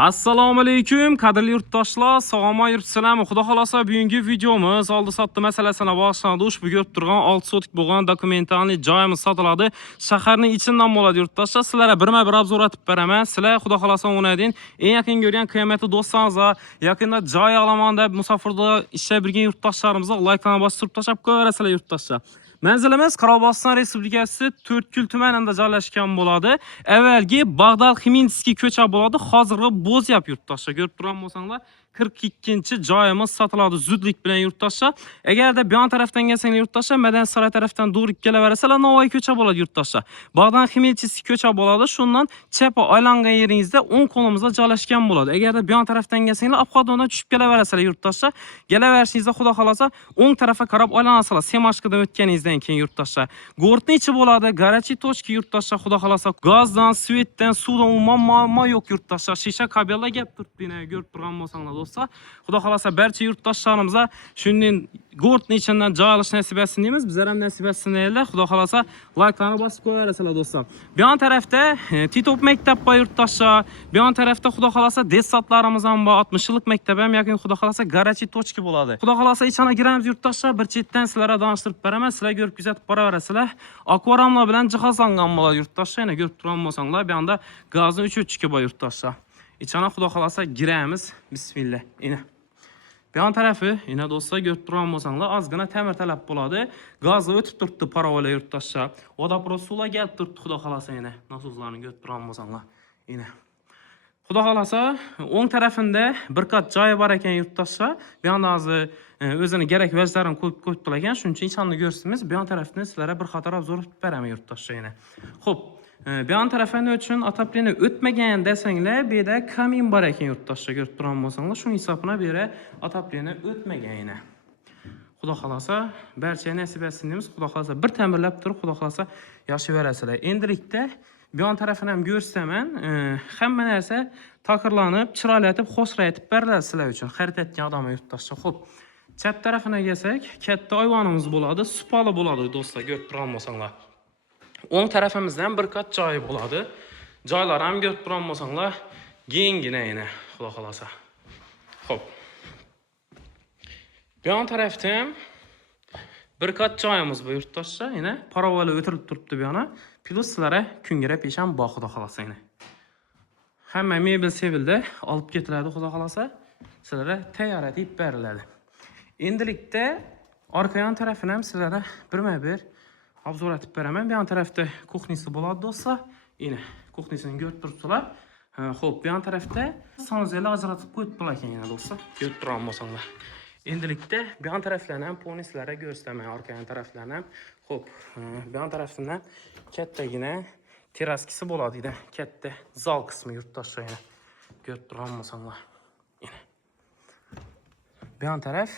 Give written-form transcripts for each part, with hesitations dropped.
Assalomu alaykum, qadrli yurtdoshlar, sog'lom yuribsizlarmi? Xudo xolasa bugungi videomiz oldi-sotdi masalasini boshlandi. Ushbu ko'rib turgan 6 sotik bo'lgan dokumentalniy joyimiz sotiladi. Shaharning ichidan bo'ladi yurtdoshlar. Sizlarga birma-bir obzor etib beraman. Sizlar xudo xolasa o'ynading. Eng yaqin ko'rgan qiymatli do'stlaringizga yaqinda joy olaman deb musofirda ishlab birgan yurtdoshlarimizga like-ni bosib tashlab ko'rasizlar yurtdoshlar. Manzilimiz Qoraqalpog'iston Respublikasi To'rtko'l tumanida joylashgan bo'ladi. Avvalgi Bag'dad Ximinskiy ko'cha bo'ladi. Hozirgi Bo'zyap yurtdoshlar. Ko'rib turgan bo'lsanglar, 42-joyimiz sotiladi zudlik bilan yurtdoshlar. Agarda bu yon tarafdan kelsanglar yurtdoshlar, Madansaroy tarafdan to'g'ri kelaverasizlar, Navoiy ko'cha bo'ladi yurtdoshlar. Bag'dad Ximinskiy ko'cha bo'ladi. Shundan chapga aylangan yeringizda o'ng qo'limizda joylashgan bo'ladi. Agarda bu yon tarafdan kelsanglar, Abxodondan tushib kelaverasizlar yurtdoshlar. Kelaverishingizda xudo xolasa o'ng tarafga qarab aylanasizlar. Semashkadan o'tganingizdan keyin yurtdoshlar. Go'rtni ichi bo'ladi, garachi tochki yurtdoshlar xudo xolasa. Gazdan, svetdan, suvdan umuman muammo yo'q yurtdoshlar. Shisha kabellar gap turibdina ko'rib turgan bo'lsanglar do'stlar. Xudo xolasa barcha yurtdoshlarimizga shundan go'rtni ichidan joy olish nasib etsin deymiz. Bizlar ham nasib etsin deylar. Xudo xolasa like-larni bosib qo'yaverasizlar do'stlar. Bu yon tarafda Titop maktab bor yurtdoshlar. Bu yon tarafda xudo xolasa desatlarimiz ham bor. 60 yillik maktab ham yoki xudo xolasa garachi tochki bo'ladi. Xudo xolasa ichana giramiz yurtdoshlar. Bir chetdan sizlarga donishtirib beraman. Sizlar ko'rib kuzatib boraverasizlar. Akvaramlar bilan jihozlangan bo'ladi yurtdoshlar. Yana ko'rib turgan bo'lsanglar, bu yoqda gazning 3 o'chki bor yurtdoshlar. İçana xudo xolasa giramiz. Bismillah. Ina. Bu yon tarafi, ina do'stlar ko'rib turgan bo'lsanglar, ozgina ta'mir talab bo'ladi. Gazni o'tib turibdi parovola yurtdoshlar. Vodoprovod suvlar kelib turibdi xudo xolasa ina. Nasozlarni ko'rib turgan bo'lsanglar. Ina. Xudo xolasa o'ng tarafida bir qat joyi bor ekan yurtdoshlar. Bu yoqda hozir o'zini kerak vajlarini qo'yib ekan, shuning uchun ichani ko'rsatamiz. Bu yon tarafdan sizlarga bir qator obzor etib beraman yurtdoshlar ina. Xo'p, bu yon tarafdan uchun ataplini o'tmagan desanglar, bu yerda kamin bor ekan yurtdoshlar ko'rib turgan bo'lsanglar, shu hisobına bu yerda ataplini o'tmagan ina. Xudo xolasa barcha nasib etsin deymiz. Xudo xolasa bir ta'mirlab turib, xudo xolasa yashayverasizlar. Endilikda bu yon tarafini ham ko'rsataman. Hamma narsa takrorlanib, chiroylatib, xo'sraytib beriladi sizlar uchun. Xarid etgan odam yurtdoshlar. Xo'p, chap tarafina kelsak, katta oyvonimiz bo'ladi, supali bo'ladi do'stlar, ko'rib turgan bo'lsanglar. O'ng tarafimizdan bir qat joy bo'ladi. Joylar ham ko'rib turgan bo'lsanglar, kengina ina, xudo xolasa. Xo'p. Bu yon tarafda ham bir qat joyimiz bor yurtdoshlar, ina parovola o'tirib turibdi bu yana. Plus sizlarga kungira pesham bor xudo xolasa ina. Hamma mebel sevildi, olib ketiladi xudo xolasa. Sizlarga tayyor etib beriladi. Endilikda orqa yon tarafini ham sizlarga birma-bir obzor etib beraman. Bu yon tarafda kuxnisi bo'ladi do'stlar. Ina kuxnisini ko'rib turibsizlar. Xo'p, bu yon tarafda sanuzeli ajratib qo'yibdilar ekan yana do'stlar. Ko'rib turgan bo'lsanglar. Endilikda bu yon taraflarni ham ponislarga ko'rsataman, orqa yon taraflarni ham. Xo'p, bu yon tarafdan kattagina teraskisi bo'ladi edi. Katta zal qismi yurtdoshlar yana. Ko'rib turgan bo'lsanglar. Ina. Bu yon taraf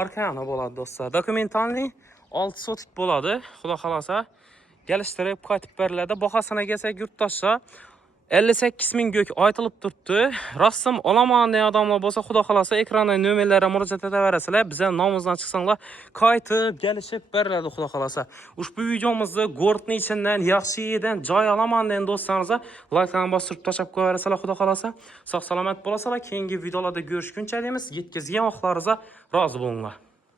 orqa yana bo'ladi do'stlar. Dokumentalniy 6 sotik bo'ladi. Xudo xolasa kelishtirib qaytib beriladi. Bahosini kelsak yurtdoshlar 58 ming gök aytılib turibdi. Rassom olaman degan odamlar bo'lsa, xudo xolasa ekranda nomerlarga murojaat etaverasizlar. Bizlar nomimizdan chiqsanglar, qaytib kelishib beriladi xudo xolasa. Ushbu videomizni go'rtning ichidan, yaxshi yerdan joy olaman degan do'stlarimizga like-ni bosib tashlab qo'yaverasizlar xudo xolasa. Sog' salomat bo'lasizlar. Keyingi videolarda ko'rishguncha deymiz. Yetkazgan vaqtlaringizga rozi bo'linglar.